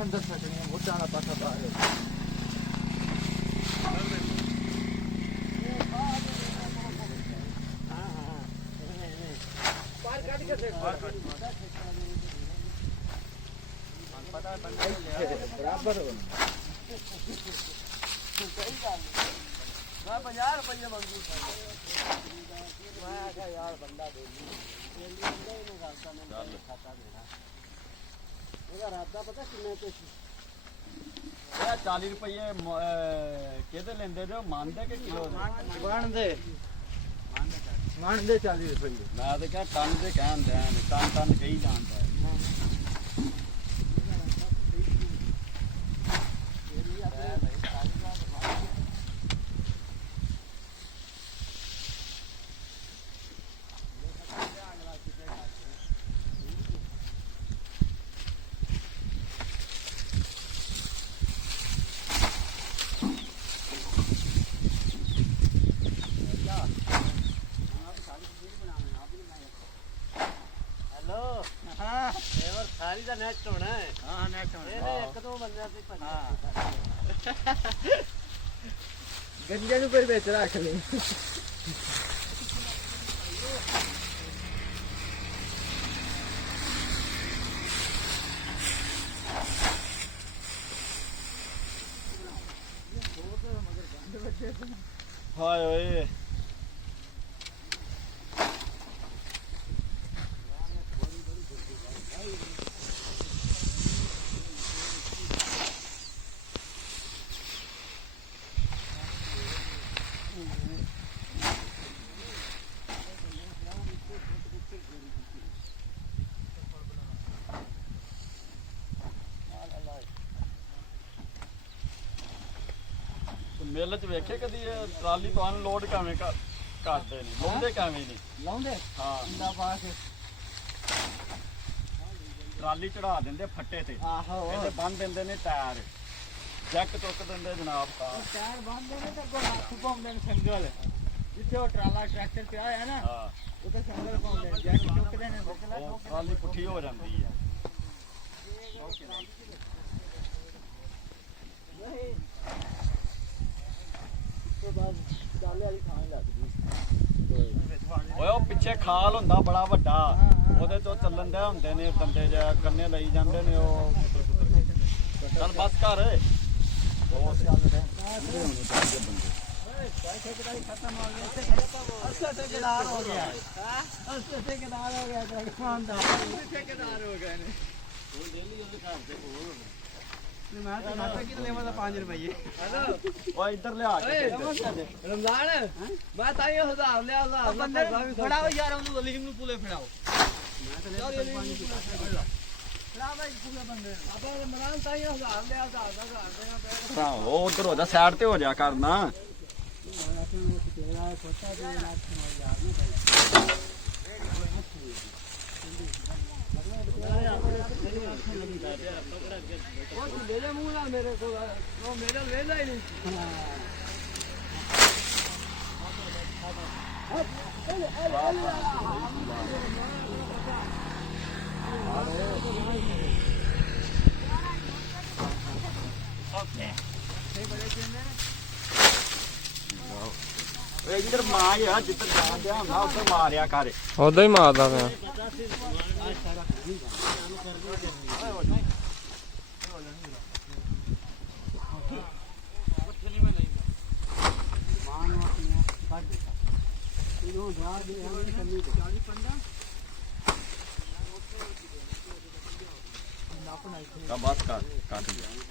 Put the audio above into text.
अंदर सकनी मोटा ना पासा बाहर पार काट के देख पता बराबर हो सही गल मैं 50 रुपये मंगू मैं आखा यार बंदा दे राता पता किन्ने पे 40 रुपये किहदे लेंदे जो मानदे कि किलो मान दे 40 रुपये मैं तो क्या टन दे कहन दे टन कही जानता है सारी का नेट होना है हां नेट होना है एक दो बंदे से हां गंजे नु पर बेच रख ले हाय ओए मेले च वेखे कदी ट्राली तो अनलोड किवें करदे ने लाउंदे किवें नहीं लाउंदे हां इंदा पा के ट्राली चढ़ा देंदे फट्टे ते आहो ਇਹਦੇ ਬੰਨ ਦਿੰਦੇ ਨੇ ਟਾਇਰ ਜੈਕ ਚੁੱਕ ਦਿੰਦੇ ਜਨਾਬ ਤਾਂ टायर बांध देने तो हाथ पाਉਂਦੇ ਨੇ ਸੰਗਲ ਜਿੱਥੇ ਉਹ ਟਰਾਲਾ ਟਰੈਕਟਰ ਪਿਆ ਹੈ ਨਾ ਹਾਂ ਉਹਦੇ ਸੰਗਲ ਪਾਉਂਦੇ ਨੇ ਜੈਕ ਚੁੱਕਦੇ ਨੇ ਬੋਕਲਾ ਉਹ ਟਰਾਲੀ ਪੁੱਠੀ ਹੋ ਜਾਂਦੀ ਹੈ ਨਹੀਂ ਤੋਂ ਬਾਅਦ ਡਾਲੇ ਵਾਲੀ ਥਾਂ ਲੱਗਦੀ ਓਏ ਉਹ ਪਿੱਛੇ ਖਾਲ ਹੁੰਦਾ ਬੜਾ ਵੱਡਾ ਉਹਦੇ ਤੋਂ ਚੱਲਣ ਦੇ ਹੁੰਦੇ ਨੇ ਬੰਦੇ ਜਾਂ ਕੰਨੇ ਲਈ ਜਾਂਦੇ ਨੇ ਉਹ ਚੱਲ ਬਸ ਕਰ ਉਹ ਚੱਲ ਰਹੇ ਹੋਣੇ ਚਾਹੀਦੇ ਬੰਦੇ ठेकेदारी खत्म हो गया ठेकेदार हो गया ठेकेदार हो गया ठेकेदार हो गए ने मैं तो खाता कि लेवा था 5 रुपए हेलो ਓਏ ਇੱਧਰ ਲਿਆ ਕੇ रमजान मैं ताई 1000 ले 1000 बंदे फड़ाओ यार उन लीम नु पुले फड़ाओ मैं तो ले पानी फड़ा भाई पुले बंदे अब रमजान ताई 1000 ले 1000 ਹਾਂ ਉਹ ਉਧਰ ਹੋ ਜਾ ਸਾਈਡ ਤੇ ਹੋ ਜਾ ਕਰਨਾ मेरे मुंह ना मेरे को मेरा लेना ही नहीं ਇੱਧਰ ਮਾਰ ਯਾਰ ਜਿੱਧਰ ਜਾਂਦੇ ਹੁੰਦਾ ਉੱਧਰ ਮਾਰਿਆ ਕਰ ਉਦਾਂ ਹੀ ਮਾਰਦਾ ਪਿਆ ਬਸ ਕਰ ਕੱਟ ਗਿਆ